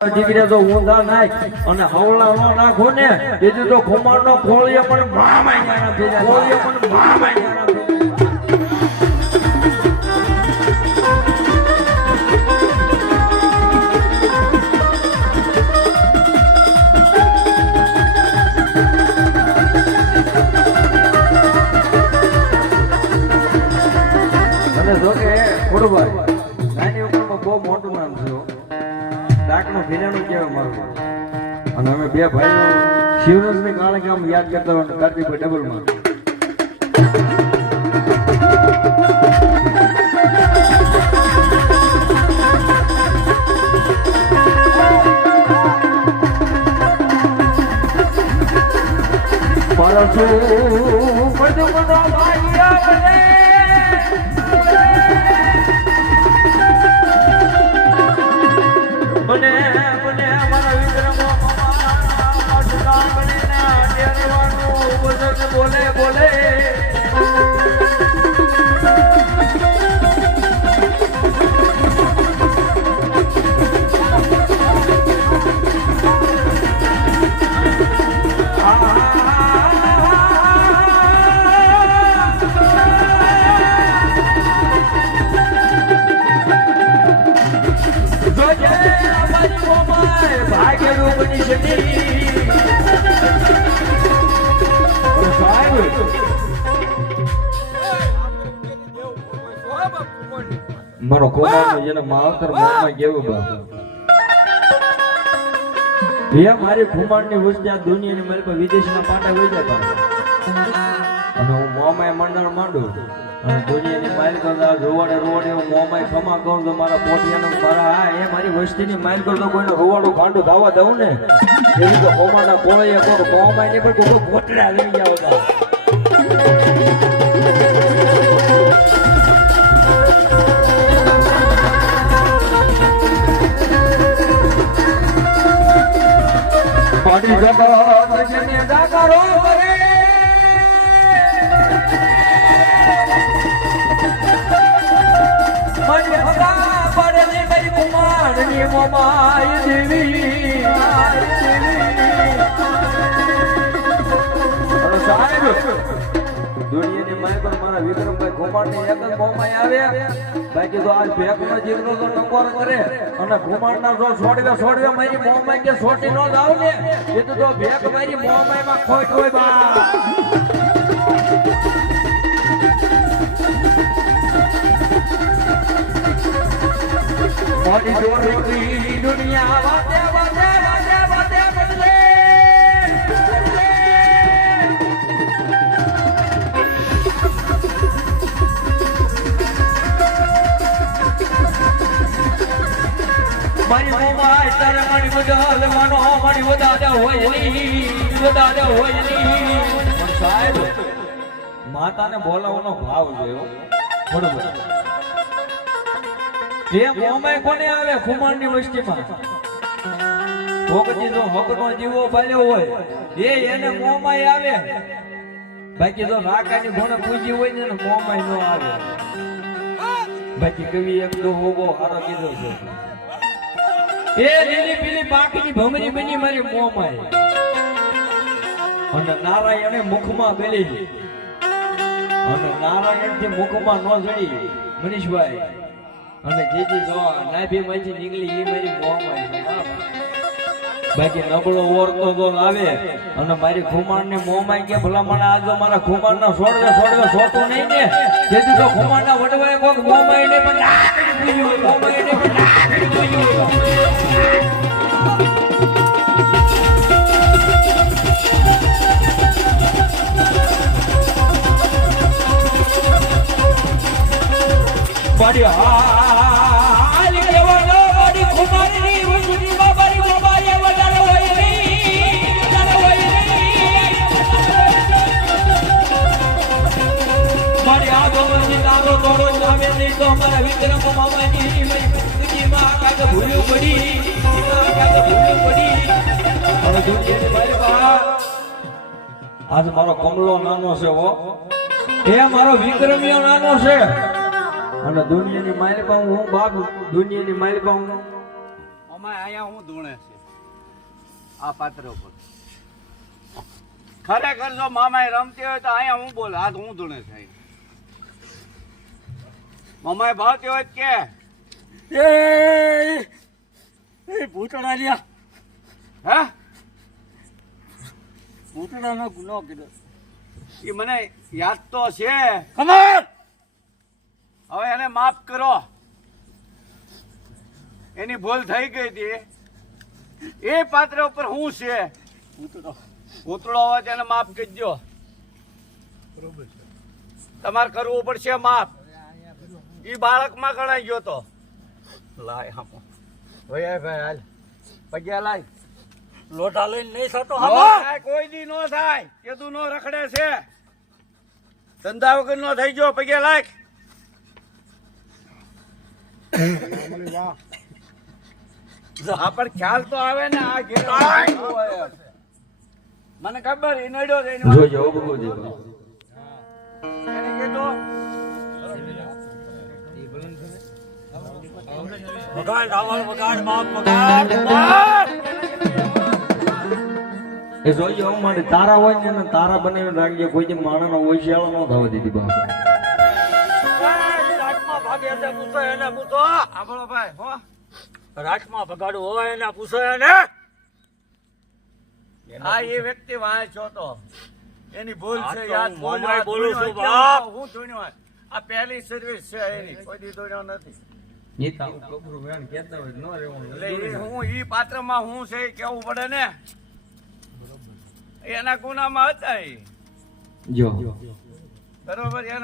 દીકરી તો ઊંધા નાખ અને હવળા નો નાખો ને તેથી તો ખુમાર નો ખોળીએ પણ મામા ન્યાના ખોળીએ પણ મામા ન્યાના ભેગા. અને જો કે ખોડભાઈ નાની ઉંમરમાં બહુ મોટું નામ છે. ડાકનું ફિરાણું કહેવાય મારું અને અમે બે ભાઈઓ શિવરજની કારણે કે આમ યાદ કરતા હોય કાર્તિકભાઈ ડબલમાં પરસું બધો ભાઈ. બોલે બોલે મોમાય ભાગ્ય રૂપની શની મારો કોમાનો જેને માવતર મોમાં કેવું બા એ મારી ખુમાણની વસ્તી આ દુનિયાની મારી પર વિદેશના પાટા વહી જતા અને હું મોમાય મંડળ માંડું. અને દુનિયાની માઇલ કરતા રોવાડે રોવાડે હું મોમાય ખમા કરું તો મારા પોટિયાનો મારા હા એ મારી વસ્તીની માઇલ કરતો કોઈ રોવાડું ખાંડું ધાવા દઉં ને? એવી તો કોમાના કોળે કોક મોમાય ને પણ કોઈ ગોટડા લઈ જાવ મોમાય દેવી સાહેબ દુનિયાની માય પર મારા વિક્રમભાઈ કુમારની એક જ આવે. બાકી તો આજ ભેગનો જીવનો તો ટકોર કરે અને ઘુમાડના જો છોડવે છોડવે, મારી મોમાય કે છોટી નો જાવ ને, એ તો ભેગ મારી મોમાયમાં ખોટ હોય બા. મોટી જોડી દુનિયા વાતે મારી મોમાય, તારે મારી બધા માનો મારી બધા હોય નહીં બધા હોય નહીં. પણ સાહેબ, માતાને બોલાવવાનો ભાવ જોયો બરોબર. જે મોમાય કોને આવે ખુમાણની વસ્તીમાં? ભોગજી જો હકનો જીવો બાલ્યો હોય, એ એને મોમાય આવે. બાકી જો રાકાની ભણે પૂજી હોય ને મોમાય નો આવે. બાકી કવિ એક તો હોવો હારો કીધો છે. એ લીલી પીલી પાકની ભમરી બની મારી મોમાય અને નારાયણે મુખમાં બેલી અને નારાયણ મુખમાં ન જડી, મનીષભાઈ, અને જે જે જો નાભી માંથી નીકળી એ મારી ભાઈ. બાકી નબળો ઓરતો તો લાવે અને મારી ખુમાણ ને મોમાં કે ભલા મને આ જો મારા ખુમાણ ના છોડવે છોડવે છોટું નહીં ને તેથી તો ખુમાણ ના વડવાય કોક મોમાં ને પણ મોમાય ને પણ વિક્રમ મામાની મારી પુત્રીમાં કાંઈક ભૂલ્યું પડી કાંઈક ભૂલ્યું પડી હવે દુનિયાની મારી બા આજ મારો કમલો નાનો છે વો એ મારો વિક્રમિયો નાનો છે. અને દુનિયાની માઇલ હું બાપ દુનિયાની માઇલ હું અમારે અહીંયા હું ધૂણે છે. આ પાત્ર ઉપર. ખરેખર જો મામાએ રમતી હોય તો અહીંયા હું બોલ, આજ હું ધૂણે છે. અહીંયા. ભાવ ભાવતી હોય કે? એ એ ભૂતડા લ્યા. હે? ભૂતડાનો ગુનો કીધો એ મને યાદ તો છે. ખબર? હવે એને માફ કરો. એની ભૂલ થઈ ગઈ હતી. એ પાત્ર ઉપર હું છે? ભૂતડો. ભૂતળો હોય તેને માફ કરજો. તમારે કરવું પડશે માફ. ઈ બાળકમાં ગણાઈ ગયો તો. લાય હામો. ભાઈ ભાઈ હાલ. પગ્યા લાય. લોટા લઈને નહીં થતો હમો. કોઈ દી નો થાય. કેતું નો રખડે છે. ધંધા વગર નો થઈ ગયો પગ્યા લાખ હા પણ ખ્યાલ તો આવે ને આ ઘેર. મને ખબર એ નડ્યો છે જોજો વગાડ બાપ. એ જોઈએ હો માટે તારા હોય ને તારા બનાવીને રાખજે કોઈ માણસ નો હોય શિયાળો નો થવા દીધી બા રાજમાં એને પૂછો સાંભળો ભાઈ હો. રાજમાં ભગાડું હોય એને પૂછો એને. આ એ વ્યક્તિ વાંચો તો. એની ભૂલ છે યાદ બોલું છું, બાપ. હું આ પહેલી સર્વિસ છે એની કોઈ દીધો નથી. એ હું ઈ પાત્રમાં હું છે એ કેવું પડે ને? એના ગુનામાં હતા જો. બરોબર એના